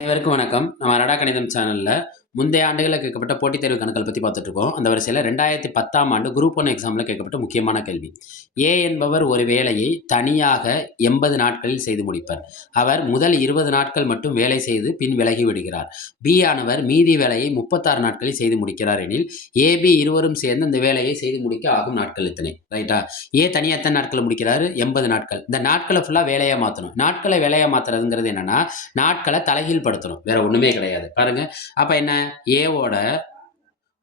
அனைவருக்கும் வணக்கம். நம்ம அரடா கணிதம் சேனல்ல முந்தைய ஆண்டுகளில் கேட்கப்பட்ட போட்டித் தேர்வு கணக்குகள் பற்றி பார்த்துட்டு இருக்கோம். அந்த வரிசையில் 2010ஆம் ஆண்டு குரூப் 1 எக்ஸாமில் கேட்கப்பட்ட முக்கியமான கேள்வி. ஏ என்பவர் ஒரு வேலையை தனியாக 80 நாட்களில் செய்து முடிப்பார். அவர் முதல் 20 நாட்கள் மட்டும் வேலை செய்து பின் விலகி விடுகிறார். பி ஆனவர் மீதி வேலையை 36 நாட்களில் செய்து முடிக்கிறார் எனில் ஏபி இருவரும் சேர்ந்து அந்த வேலையை செய்து முடிக்க ஆகும் நாட்கள் எத்தனை? ரைட்டா? ஏ தனியாக எத்தனை நாட்கள் முடிக்கிறாரு? 80 நாட்கள். இந்த நாட்களை ஃபுல்லாக வேலையாக மாற்றணும். நாட்களை வேலையாக மாற்றுறதுங்கிறது என்னன்னா, நாட்களை தலைகீழ் படுத்தணும். வேற ஒன்றுமே கிடையாது. பாருங்க, அப்போ என்ன, ஏவோட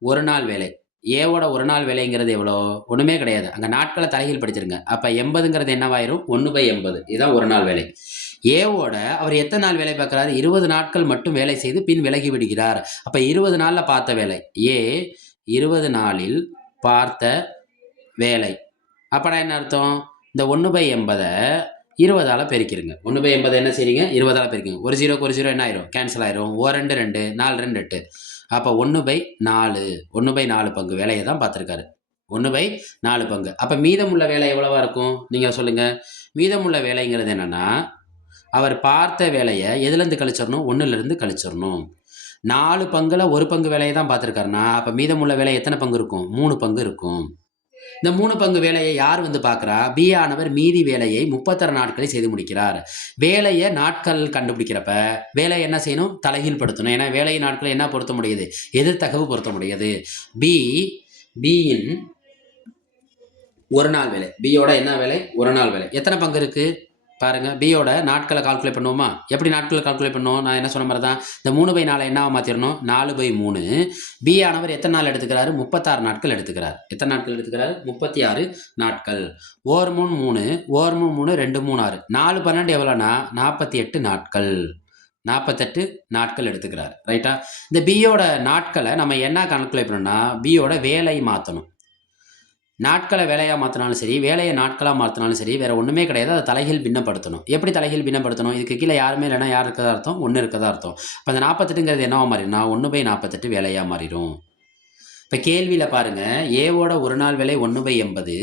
ஒரு நாள் வேலை, ஏவோட ஒரு நாள் வேலைங்கிறது எவ்வளோ? ஒன்றுமே கிடையாது. அங்கே நாட்களை தலைகீழ் படிச்சிருங்க. அப்போ 80ங்கிறது என்னவாயிரும்? 1/80. இதுதான் ஒரு நாள் வேலை. ஏவோட அவர் எத்தனை நாள் வேலை பார்க்குறாரு? 20 நாட்கள் மட்டும் வேலை செய்து பின் விலகி விடுகிறார். அப்போ 20 நாளில் பார்த்த வேலை. ஏ 20 நாளில் பார்த்த வேலை. அப்போனா என்ன அர்த்தம்? இந்த 1/80 20ஆல் பெருக்கிடுங்க. 1/80 என்ன செய்றீங்க? 20ஆல் பெருக்கிங்க. ஒரு ஜீரோக்கு ஒரு ஜீரோ என்ன ஆயிரும்? கேன்சல் ஆயிரும். 2 2 4 2 8. அப்போ 1/4 1/4 பங்கு வேலையை தான் பார்த்துருக்காரு. 1/4 பங்கு. அப்போ மீதமுள்ள வேலை எவ்வளவா இருக்கும்? நீங்கள் சொல்லுங்கள். மீதமுள்ள வேலைங்கிறது என்னென்னா, அவர் பார்த்த வேலையை எதுலேருந்து கழிச்சிடணும்? 1லேருந்து கழிச்சிடணும். 4 பங்கில் ஒரு பங்கு வேலையை தான் பார்த்துருக்காருன்னா, அப்போ மீதமுள்ள வேலை எத்தனை பங்கு இருக்கும்? 3 பங்கு இருக்கும். இந்த 3 பங்கு வேலையை யார் வந்து பார்க்குறா? பி ஆனவர் மீதி வேலையை 36 நாட்களில் செய்து முடிக்கிறார். வேலையை நாட்கள் கண்டுபிடிக்கிறப்ப வேலையை என்ன செய்யணும்? தலைகீழ் படுத்தணும். ஏன்னா வேலை நாட்களை என்ன பொருத்த முடியுது? எதிர்த்தகவு பொருத்த முடியுது. பியின் ஒரு நாள் வேலை. பியோட என்ன வேலை? ஒரு நாள் வேலை. எத்தனை பங்கு இருக்குது பாருங்க. பியோட நாட்களை கால்குலேட் பண்ணுவோமா? எப்படி நாட்களை கால்குலேட் பண்ணுவோம்? நான் என்ன சொன்ன மாதிரி தான், இந்த 3/4 என்ன மாற்றிடணும்? 4/3. பி ஆனவர் எத்தனை நாள் எடுத்துக்கிறாரு? 36 நாட்கள் எடுத்துக்கிறார். எத்தனை நாட்கள் எடுத்துக்கிறாரு? 36 நாட்கள். ஓர் 3 3, ஓர் 3 2 3 6, 4 12 எவ்வளோனா 48 நாட்கள். 48 நாட்கள் எடுத்துக்கிறார். ரைட்டா? இந்த பியோட நாட்களை நம்ம என்ன கால்குலேட் பண்ணோம்னா, பியோட வேலை மாற்றணும். நாட்களை வேலையாக மாற்றினாலும் சரி, வேலையை நாட்களாக மாற்றினாலும் சரி, வேறு ஒன்றுமே கிடையாது. அதை தலைகீழ் பின்னப்படுத்தணும். எப்படி தலைகீழ் பின்னப்படுத்தணும்? இதுக்கு கீழே யாருமே இல்லைன்னா யார் இருக்கதா அர்த்தம்? 1 இருக்கதா அர்த்தம். இப்போ அந்த 48ங்கிறது என்னவா மாறிடும்னா 1/48 வேலையாக மாறிடும். இப்போ கேள்வியில் பாருங்கள், ஏவோட ஒரு நாள் வேலை 1/80,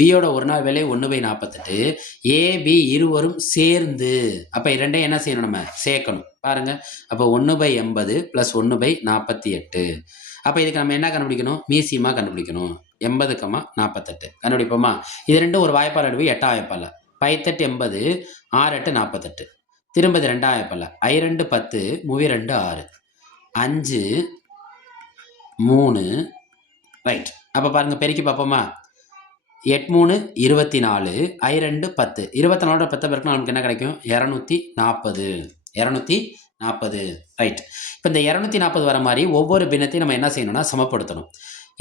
பியோட ஒரு நாள் வேலை 1/48, ஏபி இருவரும் சேர்ந்து, அப்போ இரண்டையும் என்ன செய்யணும்? நம்ம சேர்க்கணும். பாருங்கள், அப்போ 1/80 + 1/48. அப்போ இதுக்கு நம்ம என்ன கண்டுபிடிக்கணும்? மீசியமாக கண்டுபிடிக்கணும். 80,48 கண்டுபிடிப்போமா? இது ரெண்டும் ஒரு வாய்ப்பால் அடுவி 8 வாய்ப்பால். 5 8 80, 6 8 48. திரும்ப இது 2 வாய்ப்பால். I 2 10, 3 2 6, 5 3. ரைட். அப்போ பாருங்கள், பெருக்கி பார்ப்போமா? 8 3 24, I 2 10. 24 10 பேருக்கு நமக்கு என்ன கிடைக்கும்? 240. 240. ரைட். இப்போ இந்த 240 வர மாதிரி ஒவ்வொரு பின்னத்தையும் நம்ம என்ன செய்யணும்னா சமப்படுத்தணும்.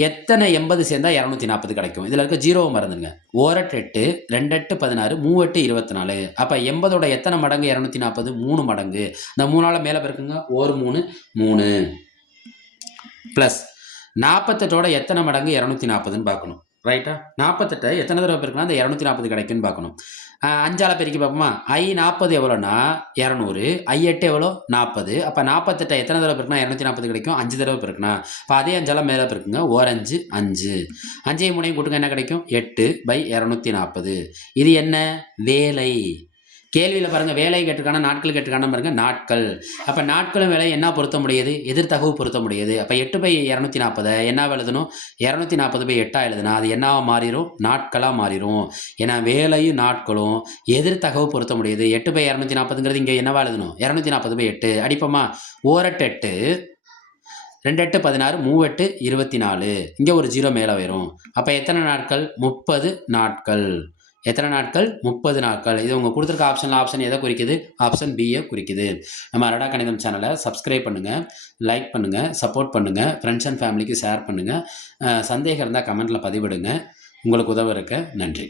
எத்தனை 80 சேர்ந்தால் 240 கிடைக்கும்? இதில் இருக்க 0 மறந்துடுங்க. 1 8 2 8 16, 3 8 24. அப்போ 80ஓட எத்தனை மடங்கு 240? 3 மடங்கு. இந்த 3ஆல் மேலே பிறக்குங்க. 1 3 3 ப்ளஸ் 48ஓட எத்தனை மடங்கு 240ன்னு பார்க்கணும். ரைட்டா? 48 எத்தனை தடவை பெருக்குன்னா அந்த 240 கிடைக்குன்னு பார்க்கணும். 5ஆல் பெருக்கி பார்ப்போமா? I 40 எவ்வளோனா 200, I 8 எவ்வளோ 40. அப்போ 48 எத்தனை தடவை பெருக்குனா 240 கிடைக்கும்? 5 தடவை பெருக்குனா. இப்போ அதே 5ஆல் மேலே பெருக்குங்க. 1 5 5, 5 3 கூட்டுங்க, என்ன கிடைக்கும்? 8/240. இது என்ன வேலை? கேள்வியில் பாருங்கள், வேலை கேட்டிருக்கான நாட்கள் கேட்டிருக்கான பாருங்கள், நாட்கள். அப்போ நாட்களும் வேலை என்ன பொருத்த முடியுது? எதிர்த்தகவு பொருத்த முடியுது. அப்போ 8/240 என்ன எழுதணும்? 240/8 எழுதுனா அது என்னவா மாறிடும்? நாட்களாக மாறிடும். ஏன்னா வேலையும் நாட்களும் எதிர்த்தகவு பொருத்த முடியுது. 8/240ங்கிறது இங்கே என்னவா எழுதணும்? 240/8. அடிப்போமா? 1 8 8, 2 8 16, 3 8 24. இங்கே ஒரு 0 மேலே வரும். அப்போ எத்தனை நாட்கள்? 30 நாட்கள். எத்தனை நாட்கள்? 30 நாட்கள். இது உங்கள் கொடுத்துருக்க ஆப்ஷன் எதை குறிக்குது? ஆப்ஷன் பியை குறிக்குது. நம்ம அரடா கணிதம் சேனலை சப்ஸ்கிரைப் பண்ணுங்கள், லைக் பண்ணுங்கள், சப்போர்ட் பண்ணுங்கள், ஃப்ரெண்ட்ஸ் அண்ட் ஃபேமிலிக்கு ஷேர் பண்ணுங்கள். சந்தேகம் இருந்தால் கமெண்ட்டில் பதிவிடுங்க. உங்களுக்கு உதவ இருக்க நன்றி.